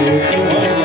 Música